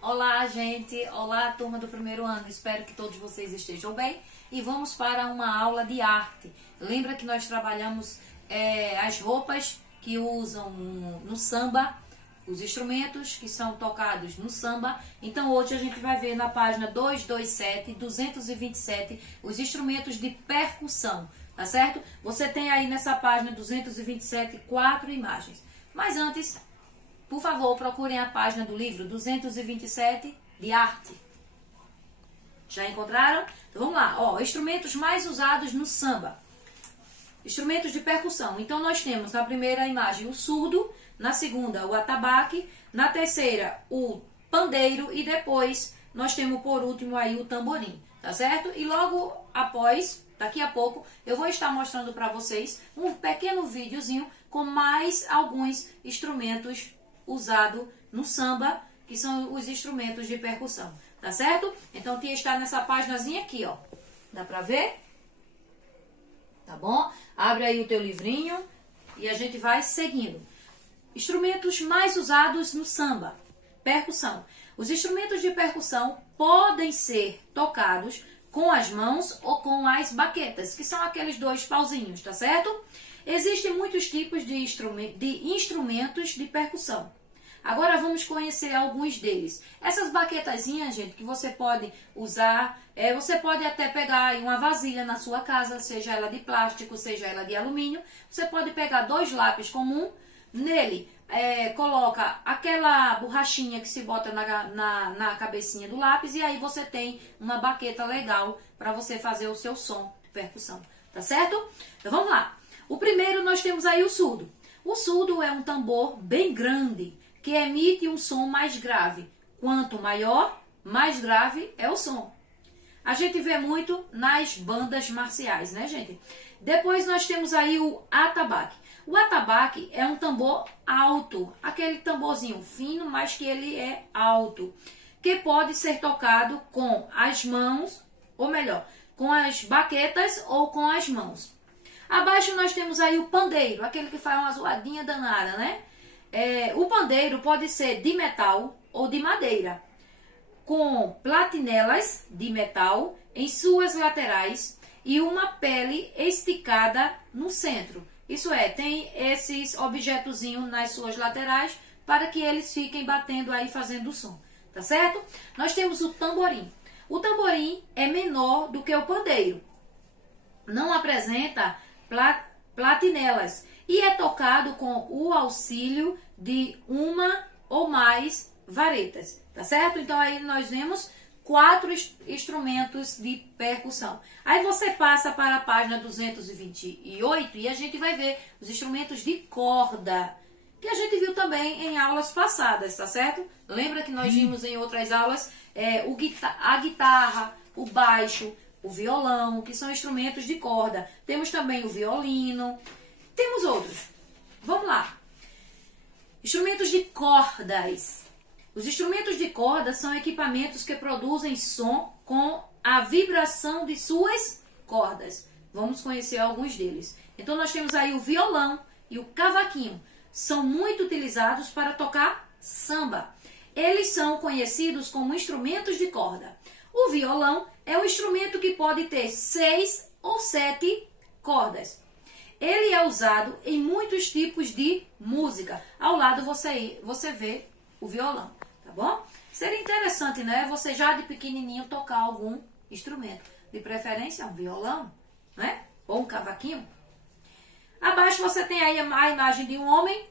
Olá, gente! Olá, turma do primeiro ano! Espero que todos vocês estejam bem e vamos para uma aula de arte. Lembra que nós trabalhamos as roupas que usam no samba, os instrumentos que são tocados no samba. Então hoje a gente vai ver na página 227, 227, os instrumentos de percussão, tá certo? Você tem aí nessa página 227 4 imagens. Mas antes, por favor, procurem a página do livro 227 de arte. Já encontraram? Então vamos lá. Ó, instrumentos mais usados no samba. Instrumentos de percussão. Então nós temos na primeira imagem o surdo, na segunda o atabaque, na terceira o pandeiro e depois nós temos por último aí o tamborim, tá certo? E logo após, daqui a pouco, eu vou estar mostrando para vocês um pequeno videozinho com mais alguns instrumentos usados no samba, que são os instrumentos de percussão, tá certo? Então está nessa paginazinha aqui, ó. Dá pra ver? Tá bom? Abre aí o teu livrinho e a gente vai seguindo. Instrumentos mais usados no samba. Percussão. Os instrumentos de percussão podem ser tocados com as mãos ou com as baquetas, que são aqueles dois pauzinhos, tá certo? Existem muitos tipos de instrumentos de percussão. Agora vamos conhecer alguns deles. Essas baquetazinhas, gente, que você pode usar, você pode até pegar uma vasilha na sua casa, seja ela de plástico, seja ela de alumínio. Você pode pegar 2 lápis comum, nele coloca aquela borrachinha que se bota na cabecinha do lápis e aí você tem uma baqueta legal para você fazer o seu som de percussão, tá certo? Então vamos lá. O primeiro nós temos aí o surdo. O surdo é um tambor bem grande, que emite um som mais grave. Quanto maior, mais grave é o som. A gente vê muito nas bandas marciais, né, gente? Depois nós temos aí o atabaque. O atabaque é um tambor alto, aquele tamborzinho fino, mas que ele é alto, que pode ser tocado com as mãos, ou melhor, com as baquetas ou com as mãos. Abaixo nós temos aí o pandeiro, aquele que faz uma zoadinha danada, né? O pandeiro pode ser de metal ou de madeira, com platinelas de metal em suas laterais e uma pele esticada no centro. Isso é, tem esses objetozinhos nas suas laterais para que eles fiquem batendo aí, fazendo o som, tá certo? Nós temos o tamborim. O tamborim é menor do que o pandeiro, não apresenta platinelas e é tocado com o auxílio de uma ou mais varetas, tá certo? Então aí nós vemos 4 instrumentos de percussão. Aí você passa para a página 228 e a gente vai ver os instrumentos de corda, que a gente viu também em aulas passadas, tá certo? Lembra que nós vimos em outras aulas a guitarra, o baixo, o violão, que são instrumentos de corda. Temos também o violino, temos outros. Vamos lá. Instrumentos de cordas. Os instrumentos de corda são equipamentos que produzem som com a vibração de suas cordas. Vamos conhecer alguns deles. Então nós temos aí o violão e o cavaquinho. São muito utilizados para tocar samba. Eles são conhecidos como instrumentos de corda. O violão é um instrumento que pode ter 6 ou 7 cordas. Ele é usado em muitos tipos de música. Ao lado você vê o violão, tá bom? Seria interessante, né? Você já de pequenininho tocar algum instrumento. De preferência um violão, né? Ou um cavaquinho. Abaixo você tem aí a imagem de um homem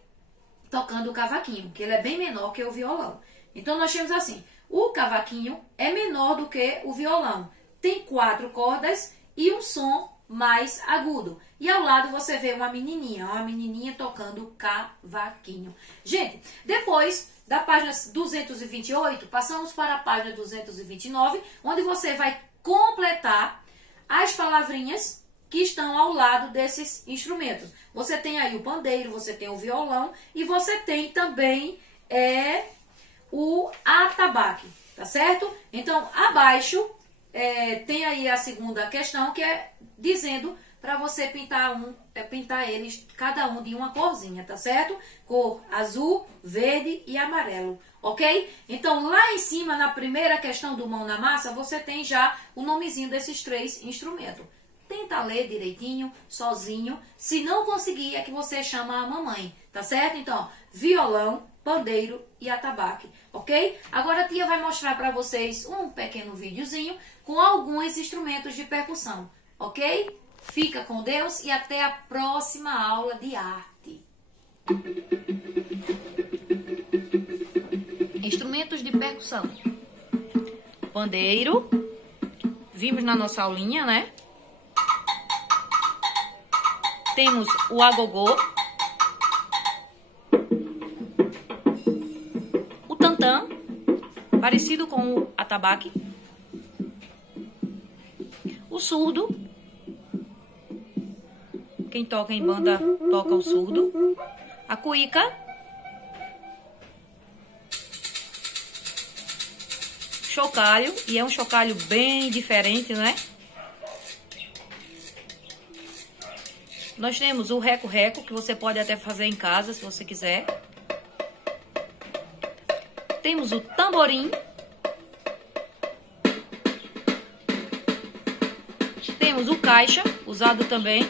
tocando o cavaquinho, que ele é bem menor que o violão. Então nós temos assim, o cavaquinho é menor do que o violão. Tem 4 cordas e um som mais agudo. E ao lado você vê uma menininha tocando cavaquinho. Gente, depois da página 228, passamos para a página 229, onde você vai completar as palavrinhas que estão ao lado desses instrumentos. Você tem aí o pandeiro, você tem o violão e você tem também o atabaque, tá certo? Então, abaixo tem aí a segunda questão, que é dizendo para você pintar eles, cada um de uma corzinha, tá certo? Cor azul, verde e amarelo, ok? Então, lá em cima, na primeira questão do mão na massa, você tem já o nomezinho desses 3 instrumentos. Tenta ler direitinho, sozinho. Se não conseguir, é que você chama a mamãe, tá certo? Então, violão, pandeiro e atabaque, ok? Agora a tia vai mostrar para vocês um pequeno videozinho com alguns instrumentos de percussão, ok? Fica com Deus e até a próxima aula de arte. Instrumentos de percussão. Pandeiro. Vimos na nossa aulinha, né? Temos o agogô. O tantã, parecido com o atabaque. O surdo. Quem toca em banda toca o surdo. A cuíca. Chocalho, e é um chocalho bem diferente, né? Nós temos o reco-reco, que você pode até fazer em casa, se você quiser. Temos o tamborim. Temos o caixa, usado também